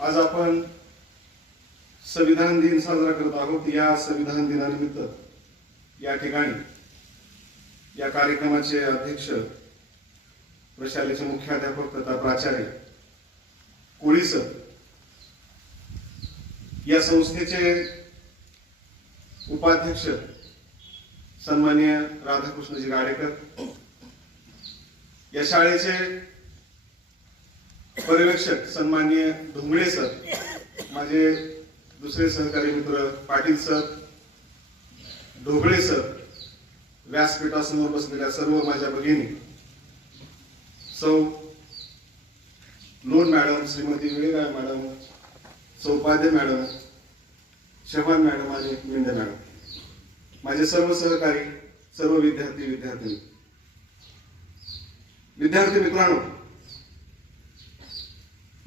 आज आपण संविधान दिन साजरा करत आहोत. या संविधान दिनानिमित्त या ठिकाणी या कार्यक्रमाचे अध्यक्ष प्रशालेचे मुख्याध्यापक तथा प्राचार्य कोळी या संस्थेचे उपाध्यक्ष सन्मान्य राधाकृष्णजी गाडेकर या शाळेचे पर्यवेक्षक सन्माननीय धुंगळे सर माझे दुसरे सहकारी मित्र पाटील सर ढोबळे सर व्यासपीठासमोर बसलेल्या सर्व माझ्या भगिनी सौ लोन मॅडम श्रीमती वेळेगाळ मॅडम सौपाध्य मॅडम शबान मॅडम आणि मिंदे मॅडम माझे सर्व सहकारी सर्व विद्यार्थी विद्यार्थिनी. विद्यार्थी मित्रांनो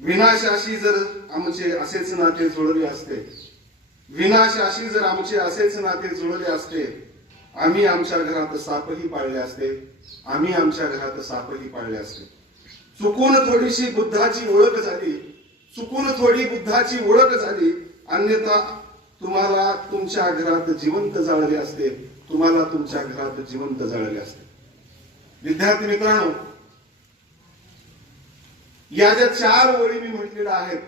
विनाशाशी जर आमचे असेच नाते जुळले असते विनाशाशी जर आमचे असेच नाते जुळले असते आम्ही आमच्या घरात सापही पाळले असते आम्ही आमच्या घरात सापही पाळले असते. चुकून थोडीशी बुद्धाची ओळख झाली चुकून थोडी बुद्धाची ओळख झाली अन्यथा तुम्हाला तुमच्या घरात जिवंत जाळले असते तुम्हाला तुमच्या घरात जिवंत जाळले असते. विद्यार्थी मित्रांनो या ज्या चार ओळी मी म्हटलेल्या आहेत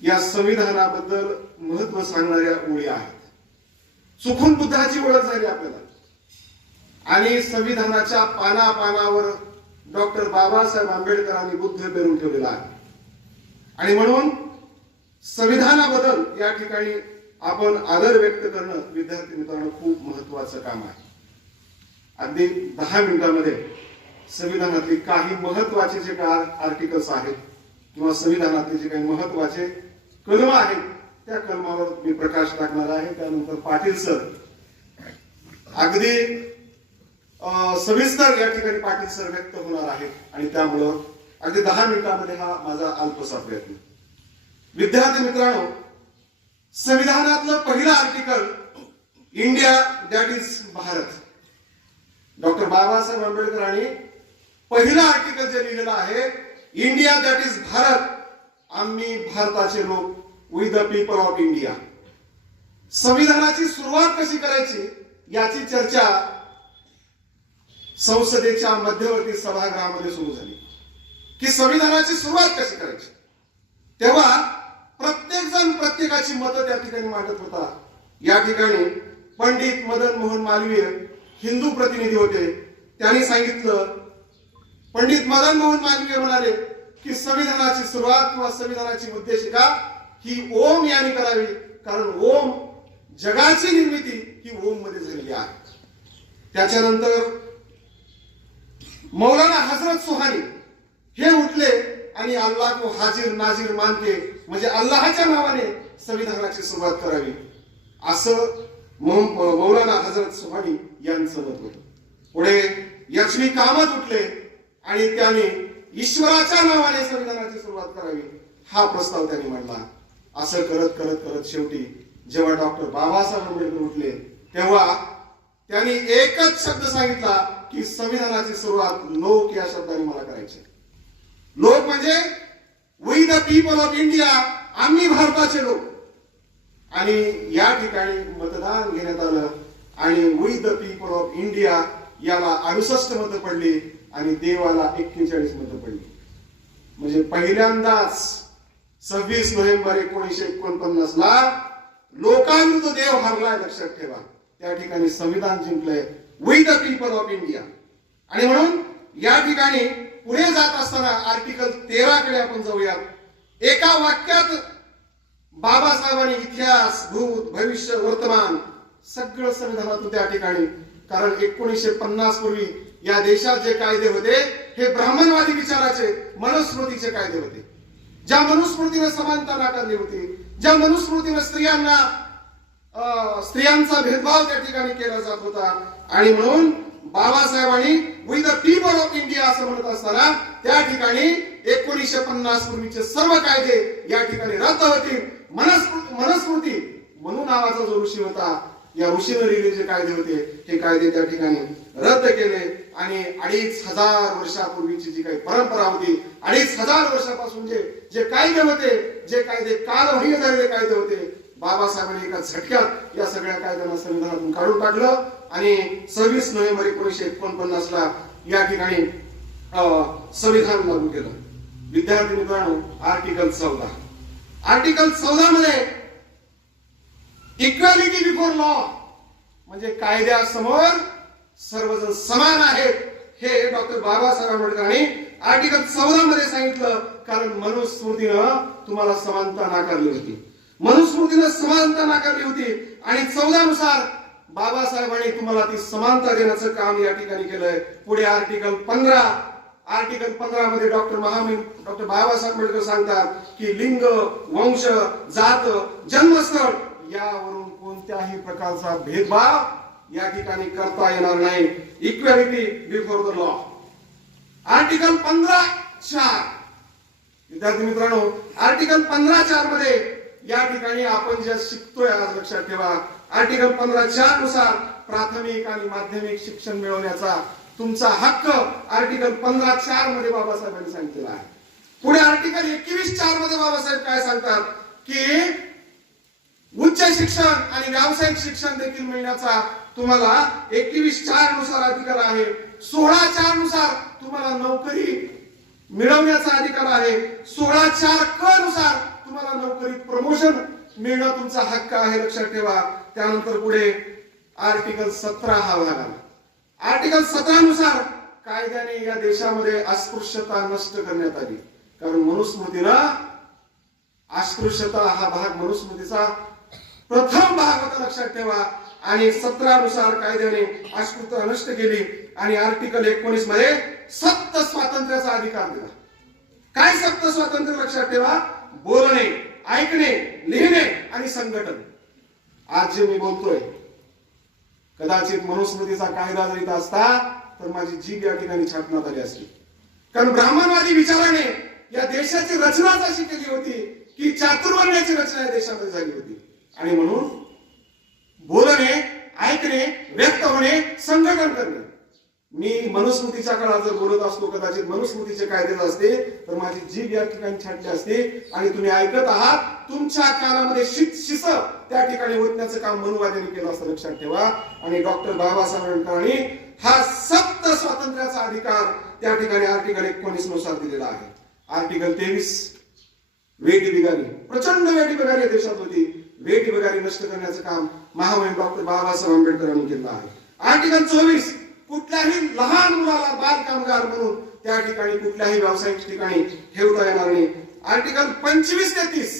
या संविधानाबद्दल महत्त्व सांगणाऱ्या ओळी आहेत. चुकून बुद्धाची ओळख झाली आपल्याला. आणि संविधानाच्या पाना पानावर डॉक्टर बाबासाहेब आंबेडकरांनी बुद्ध पेरून ठेवलेला आहे. आणि म्हणून संविधानाबद्दल या ठिकाणी आपण आदर व्यक्त करणं विद्यार्थी मित्रांनो खूप महत्वाचं काम आहे. अगदी दहा मिनिटांमध्ये संविधानातले काही महत्त्वाचे जे काय आर्टिकल्स आहेत किंवा संविधानातले जे काही महत्त्वाचे कलम आहेत त्या कलमावर मी प्रकाश टाकणार आहे. त्यानंतर पाटील सर. अगदी सविस्तर या ठिकाणी पाटील सर व्यक्त होणार आहेत. आणि त्यामुळं अगदी दहा मिनिटांमध्ये हा माझा अल्पसा प्रयत्न. विद्यार्थी मित्रांनो संविधानातलं पहिलं article India that is Bharat. Doctor Babasaheb आंबेडकरांनी पहिलं आर्टिकल जे लिहिलेलं आहे इंडिया दॅट इज भारत. आम्ही भारताचे लोक with the people of India संविधानाची सुरुवात कशी करायची याची चर्चा संसदेच्या मध्यवर्ती सभागृहामध्ये सुरू झाली. की संविधानाची सुरुवात कशी करायची? तेव्हा प्रत्येक जण प्रत्येकाची मतं त्या ठिकाणी मांडत होता. या ठिकाणी पंडित मदन मोहन मालवीय हिंदू प्रतिनिधी होते. त्यांनी सांगितलं पंडित मदन मोहन मालवीय म्हणाले की संविधानाची सुरुवात किंवा संविधानाची उद्देशिका ही ओम यांनी करावी. कारण ओम जगाची निर्मिती ही ओममध्ये झालेली आहे. त्याच्यानंतर मौलाना हजरत सुहानी हे उठले आणि अल्लाह को हाजीर नाजीर मानते म्हणजे अल्लाच्या नावाने संविधानाची सुरुवात करावी. असं मौलाना हजरत सुहानी यांचं मत होतं. पुढे यक्ष्मी कामत उठले आणि त्यांनी ईश्वराच्या नावाने संविधानाची सुरुवात करावी हा प्रस्ताव त्यांनी मांडला. असं करत करत करत शेवटी जेव्हा डॉक्टर बाबासाहेब आंबेडकर उठले तेव्हा त्यांनी एकच शब्द सांगितला की संविधानाची सुरुवात लोक या शब्दाने मला करायची. लोक म्हणजे we the people of India आम्ही भारताचे लोक. आणि या ठिकाणी मतदान घेण्यात आलं आणि we the people of India याला अडुसष्ट मतं पडली. आणि देवाला एक्केचाळीस मतं पडली. म्हणजे पहिल्यांदाच सव्वीस नोव्हेंबर एकोणीसशे एकोणपन्नास ला लोकांविरुद्ध देव हरलाय लक्षात ठेवा. त्या ठिकाणी संविधान जिंकलंय we the people of India आणि म्हणून या ठिकाणी पुढे जात असताना आर्टिकल तेरा कडे आपण जाऊयात. एका वाक्यात बाबासाहेबांनी इतिहास भूत भविष्य वर्तमान सगळं संविधानातून त्या ठिकाणी. कारण एकोणीसशे पन्नास पूर्वी या देशात जे कायदे होते हे ब्राह्मणवादी विचाराचे मनुस्मृतीचे कायदे होते. ज्या मनुस्मृतीने समानता नाकारली होती ज्या मनुस्मृतीने स्त्रियांना स्त्रियांचा भेदभाव त्या ठिकाणी केला जात होता. आणि म्हणून बाबासाहेबांनी we the people of India असं म्हणत असताना त्या ठिकाणी एकोणीसशे पन्नास पूर्वीचे सर्व कायदे या ठिकाणी रद्द होतील. मनस्मृती मनस्मृती म्हणून नावाचा जो ऋषी होता या ऋषीने लिहिले जे कायदे होते हे कायदे त्या ठिकाणी रद्द केले. आणि अडीच हजार वर्षापूर्वीची जी काही परंपरा होती अडीच हजार वर्षापासून जे जे कायदे होते जे कायदे कालबाह्य झालेले कायदे होते बाबासाहेबांनी एका झटक्यात या सगळ्या कायद्यांना संविधानातून काढून टाकलं आणि सव्वीस नोव्हेंबर एकोणीसशे एकोणपन्नास ला या ठिकाणी संविधान लागू केलं. विद्यार्थी मित्रांनो आर्टिकल चौदा. आर्टिकल चौदा मध्ये इक्वॅलिटी बिफोर लॉ म्हणजे कायद्यासमोर सर्वजण समान आहेत. हे डॉक्टर बाबासाहेब आंबेडकरांनी आर्टिकल चौदा मध्ये सांगितलं कारण मनुस्मृतीनं तुम्हाला समानता नाकारली होती. मनुस्मृतीनं समानता नाकारली होती. आणि चौदा नुसार बाबासाहेबांनी तुम्हाला ती समानता देण्याचं काम या ठिकाणी केलंय. पुढे आर्टिकल पंधरा आर्टिकल पंधरा मध्ये डॉक्टर महामहिम डॉक्टर बाबासाहेब आंबेडकर सांगतात की लिंग वंश जात जन्मस्थळ यावरून कोणत्याही प्रकारचा भेदभाव या ठिकाणी करता येणार नाही. Equality before the law. Article पंधरा चार. विद्यार्थी मित्रांनो आर्टिकल पंधरा चारमध्ये या ठिकाणी आपण जे शिकतोय आज लक्षात ठेवा. आर्टिकल पंधरा चारनुसार प्राथमिक आणि माध्यमिक शिक्षण मिळवण्याचा तुमचा हक्क आर्टिकल पंधरा चारमध्ये बाबासाहेबांनी सांगितलेला आहे. पुढे आर्टिकल एकवीस चारमध्ये बाबासाहेब काय सांगतात? की उच्च शिक्षण आणि व्यावसायिक शिक्षण देखील मिळण्याचा तुम्हाला एकवीस चारनुसार अधिकार आहे. सोळा चारनुसार तुम्हाला नोकरी मिळवण्याचा अधिकार आहे. सोळा चार क नुसार तुम्हाला नोकरीत प्रमोशन मिळणं तुमचा हक्क आहे. लक्षात ठेवा. त्यानंतर पुढे आर्टिकल सतरा हा भाग आला आर्टिकल सतरा नुसार कायद्याने या देशामध्ये अस्पृश्यता नष्ट करण्यात आली. कारण मनुस्मृतीनं अस्पृश्यता हा भाग मनुस्मृतीचा प्रथम भाग होता लक्षात ठेवा. आणि सत्रानुसार कायद्याने अस्पृश्यता नष्ट केली आणि आर्टिकल एकोणीसमध्ये सप्त स्वातंत्र्याचा अधिकार दिला. काय सप्त स्वातंत्र्य लक्षात ठेवा? बोलणे ऐकणे लिहिणे आणि संघटन. आज जे मी बोलतोय कदाचित मनुस्मृतीचा कायदा जर इथं असता तर माझी जीभ या ठिकाणी छापण्यात आली असती. कारण ब्राह्मणवादी विचाराने या देशाची रचनाच अशी केली होती की चातुर्वर्ण्याची रचना या देशामध्ये झाली होती. आणि म्हणून बोलणे ऐकणे व्यक्त होणे संघटन करणे. मी मनुस्मृतीच्या काळात जर बोलत असतो कदाचित मनुस्मृतीचे कायदे असते तर माझी जीभ या ठिकाणी छाटली असते. आणि तुम्ही ऐकत आहात तुमच्या कानामध्ये शित शिस त्या ठिकाणी ओतण्याचं काम मनुवाद्यांनी केलं असं लक्षात ठेवा. आणि डॉक्टर बाबासाहेब आंबेडकरांनी हा सप्त स्वातंत्र्याचा अधिकार त्या ठिकाणी आर्टिकल एकोणीसनुसार दिलेला आहे. आर्टिकल तेवीस वेटी बिगारी प्रचंड वेटी बिगारी या देशात होती. बेटी बिगारी नष्ट करण्याचं काम महामहिम डॉक्टर बाबासाहेब आंबेडकर यांनी केलं आहे. आर्टिकल चोवीस कुठल्याही लहान मुलाला बाल कामगार म्हणून त्या ठिकाणी कुठल्याही व्यावसायिक ठिकाणी ठेवता येणार नाही. आर्टिकल पंचवीस ते तीस.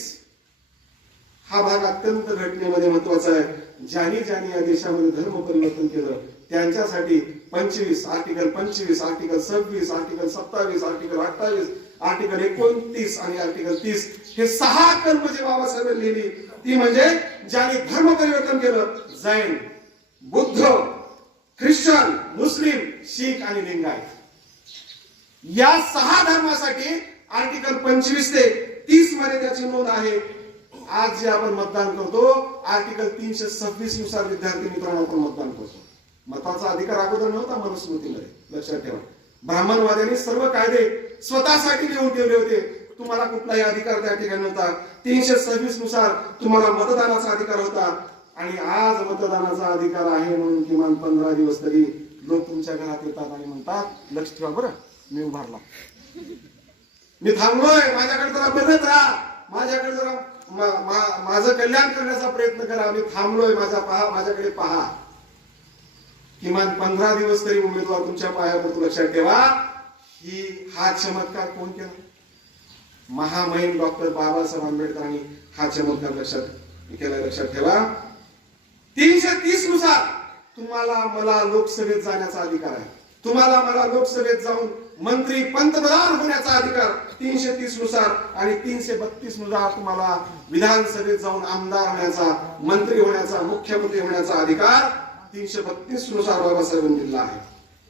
हा भाग अत्यंत घटनेमध्ये महत्त्वाचा आहे. ज्यांनी ज्यांनी या देशामध्ये धर्म परिवर्तन केलं त्यांच्यासाठी पंचवीस आर्टिकल पंचवीस आर्टिकल सव्वीस आर्टिकल सत्तावीस आर्टिकल अठ्ठावीस आर्टिकल एकोणतीस आणि आर्टिकल तीस हे सहा कलम जे बाबासाहेबांनी लिहिली ती म्हणजे ज्यांनी धर्म परिवर्तन केलं जैन बुद्ध ख्रिश्चन मुस्लिम शीख आणि लिंगायत या सहा धर्मासाठी आर्टिकल पंचवीस ते तीसमध्ये त्याची नोंद आहे. आज जे आपण मतदान करतो आर्टिकल तीनशे सव्वीसनुसार विद्यार्थी मित्रांनो आपण मतदान करतो. मताचा अधिकार अगोदर नव्हता मनुस्मृतीमध्ये. लक्षात ठेवा. ब्राह्मणवाद्यांनी सर्व कायदे स्वतःसाठी लिहून ठेवले होते. तुम्हाला कुठलाही अधिकार त्या ठिकाणी होता तीनशे सव्वीसनुसार तुम्हाला मतदानाचा अधिकार होता. आणि आज मतदानाचा अधिकार आहे म्हणून किमान पंधरा दिवस तरी लोक तुमच्या घरात येतात आणि म्हणतात लक्ष ठेवा बरं मी उभारला. मी थांबलोय. माझ्याकडे जरा बघत राहा. माझ्याकडे जरा माझं कल्याण करण्याचा प्रयत्न करा. मी थांबलोय. माझा पहा माझ्याकडे पहा. किमान पंधरा दिवस तरी उमेदवार तुमच्या पायावर लक्षात ठेवा. ही हा चमत्कार कोण केला? महामहिम डॉक्टर बाबासाहेब आंबेडकरांनी हा चमत्कार लक्षात केला लक्षात ठेवा. तीनशे तीसनुसार तुम्हाला मला लोकसभेत जाण्याचा अधिकार आहे. तुम्हाला मला लोकसभेत जाऊन मंत्री पंतप्रधान होण्याचा अधिकार तीनशे तीसनुसार आणि तीनशे बत्तीसनुसार तुम्हाला विधानसभेत जाऊन आमदार होण्याचा मंत्री होण्याचा मुख्यमंत्री होण्याचा अधिकार तीनशे बत्तीसनुसार बाबासाहेबांनी दिला आहे.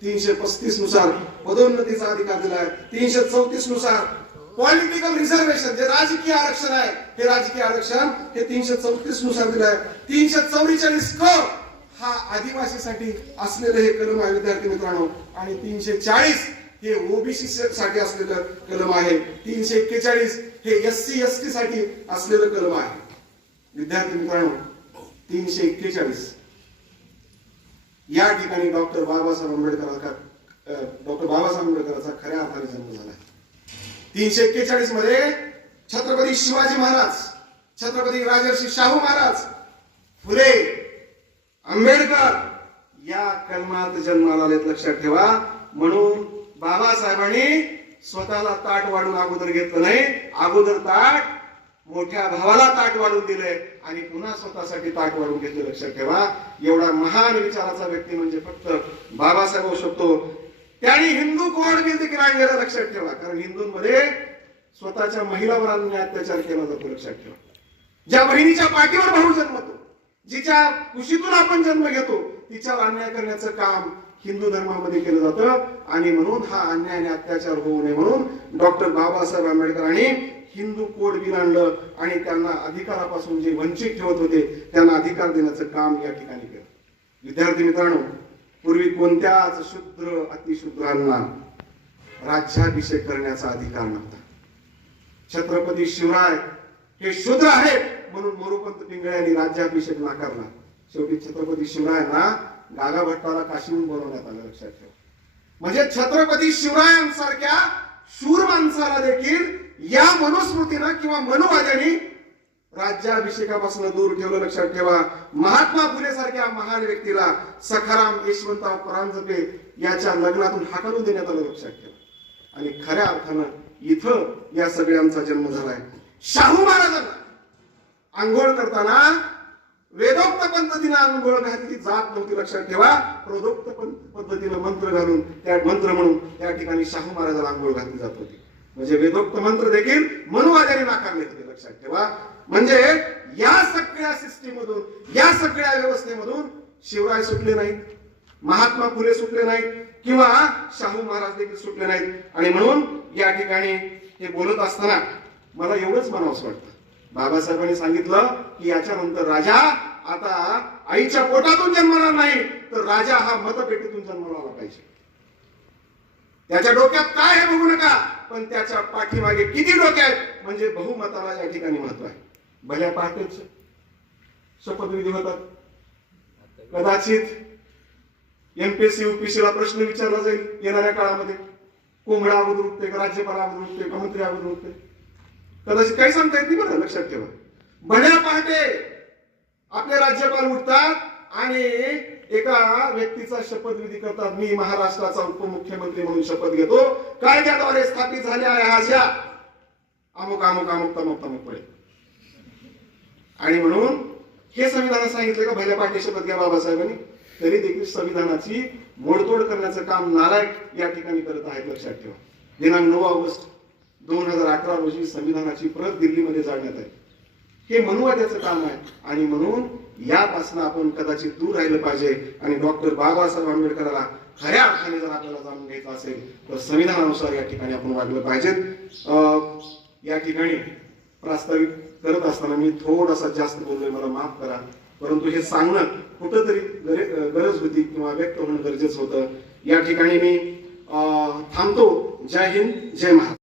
तीनशे पस्तीसनुसार पदोन्नतीचा अधिकार दिला आहे. तीनशे चौतीसनुसार पॉलिटिकल रिझर्वेशन जे राजकीय आरक्षण आहे हे राजकीय आरक्षण हे तीनशे चौतीसनुसार दिलं आहे. तीनशे चौवेचाळीस क हा आदिवासीसाठी असलेलं हे कलम आहे विद्यार्थी मित्रांनो. आणि तीनशे चाळीस हे ओबीसी साठी असलेलं कलम आहे. तीनशे एक्केचाळीस हे एस सी एस टी साठी असलेलं कलम आहे. विद्यार्थी मित्रांनो तीनशे एक्केचाळीस. या ठिकाणी डॉक्टर बाबासाहेब आंबेडकरांचा डॉक्टर बाबासाहेब आंबेडकरांचा खऱ्या अर्थाने जन्म झाला आहे. तीनशे एक्केचाळीसमध्ये छत्रपती शिवाजी महाराज छत्रपती राजर्षी शाहू महाराज फुले आंबेडकर या कलमात जन्माला आलेत लक्षात ठेवा. म्हणून बाबासाहेबांनी स्वतःला ताट वाढून अगोदर घेतलं नाही अगोदर ताट मोठ्या भावाला ताट वाढून दिले आणि पुन्हा स्वतःसाठी ताट वाढून घेतले लक्षात ठेवा. एवढा महान विचाराचा व्यक्ती म्हणजे फक्त बाबासाहेब होऊ शकतो. त्यांनी हिंदू कोड बिल देखील आणलेलं लक्षात ठेवा. कारण हिंदूंमध्ये स्वतःच्या महिलावर अत्याचार केला जातो लक्षात ठेवा. ज्या बहिणीच्या पाठीवर भाऊ जन्मतो जिच्या कुशीतून आपण जन्म घेतो तिच्यावर अन्याय करण्याचं काम हिंदू धर्मामध्ये केलं जातं. आणि म्हणून हा अन्याय आणि अत्याचार होऊ नये म्हणून डॉक्टर बाबासाहेब आंबेडकरांनी हिंदू कोड बिल आणलं आणि त्यांना अधिकारापासून जे वंचित ठेवत होते त्यांना अधिकार देण्याचं काम या ठिकाणी केलं. विद्यार्थी मित्रांनो पूर्वी कोणत्याच शूद्र अतिशूद्रांना राज्याभिषेक करण्याचा अधिकार नव्हता. छत्रपती शिवराय हे शूद्र आहेत म्हणून मोरोपंत पिंगळे यांनी राज्याभिषेक नाकारला. शेवटी छत्रपती शिवरायांना गागा भट्टाला काशीहून बोलवण्यात आलं लक्षात ठेवा. म्हणजे छत्रपती शिवरायांसारख्या शूर माणसाला देखील या मनुस्मृतीनं किंवा मनुवाद्यांनी राज्याभिषेकापासून दूर ठेवलं लक्षात ठेवा. महात्मा फुले सारख्या महान व्यक्तीला सखाराम यशवंतराव परांजपे याच्या लग्नातून हाकलून देण्यात आलं लक्षात ठेवा. आणि खऱ्या अर्थानं इथं या सगळ्यांचा जन्म झालाय. शाहू महाराजांना आंघोळ करताना वेदोक्त पद्धतीने आंघोळ घातली जात नव्हती लक्षात ठेवा. प्रोदोक्त पद्धतीनं मंत्र घालून त्या मंत्र म्हणून त्या ठिकाणी शाहू महाराजाला आंघोळ घातली जात होती. म्हणजे वेदोक्त मंत्र देखील मनुवाद्याने नाकारले होते लक्षात ठेवा. म्हणजे या सगळ्या सिस्टीम मधून या सगळ्या व्यवस्थेमधून शिवराय सुटले नाहीत महात्मा फुले सुटले नाहीत किंवा शाहू महाराज देखील सुटले नाहीत. आणि म्हणून या ठिकाणी हे बोलत असताना मला एवढंच म्हणावंच वाटतं. बाबासाहेबांनी सांगितलं की याच्यानंतर राजा आता आईच्या पोटातून जन्मणार नाही तर राजा हा मतपेटीतून जन्माला आला पाहिजे. त्याच्या डोक्यात काय आहे बघू नका पण त्याच्या पाठीमागे किती डोके आहेत म्हणजे बहुमताला या ठिकाणी महत्त्व आहे. भल्या पहाटेच शपथविधी होतात कदाचित एमपीएससी युपीएससी ला प्रश्न विचारला जाईल येणाऱ्या काळामध्ये. कोंबडा अगोदर उठते का राज्यपाल अगोदर उठते का मंत्री अगोदर उठते कदाचित काही सांगता येत नाही बरं लक्षात ठेवा. भल्या पहाटे आपले राज्यपाल उठतात आणि एका व्यक्तीचा शपथविधी करतात. मी महाराष्ट्राचा उपमुख्यमंत्री म्हणून शपथ घेतो. कायद्याद्वारे स्थापित झाल्या आहे आज या अमुक अमुक अमुक तमुक तमुक पडेल आणि म्हणून हे संविधानात सांगितलं का भल्या पाठी शपथ घ्या बाबासाहेबांनी तरी देखील संविधानाची मोडतोड करण्याचं काम नालायक या ठिकाणी करत आहेत लक्षात ठेवा. दिनांक नऊ ऑगस्ट दोन हजार अठरा रोजी संविधानाची प्रत दिल्लीमध्ये जाळण्यात आली. हे मनुवाद्याचं काम आहे आणि म्हणून यापासून आपण कदाचित दूर राहिलं पाहिजे आणि डॉक्टर बाबासाहेब आंबेडकरला खऱ्या अर्थाने जर आपल्याला जाणून घ्यायचं असेल तर संविधानानुसार या ठिकाणी आपण वागलं पाहिजेत. अं, या ठिकाणी प्रास्ताविक करत असताना मी थोडासा जास्त बोललोय मला माफ करा. परंतु हे सांगणं कुठंतरी गरज होती किंवा व्यक्त होणं गरजेचं होतं. या ठिकाणी मी थांबतो. जय हिंद जय महाराज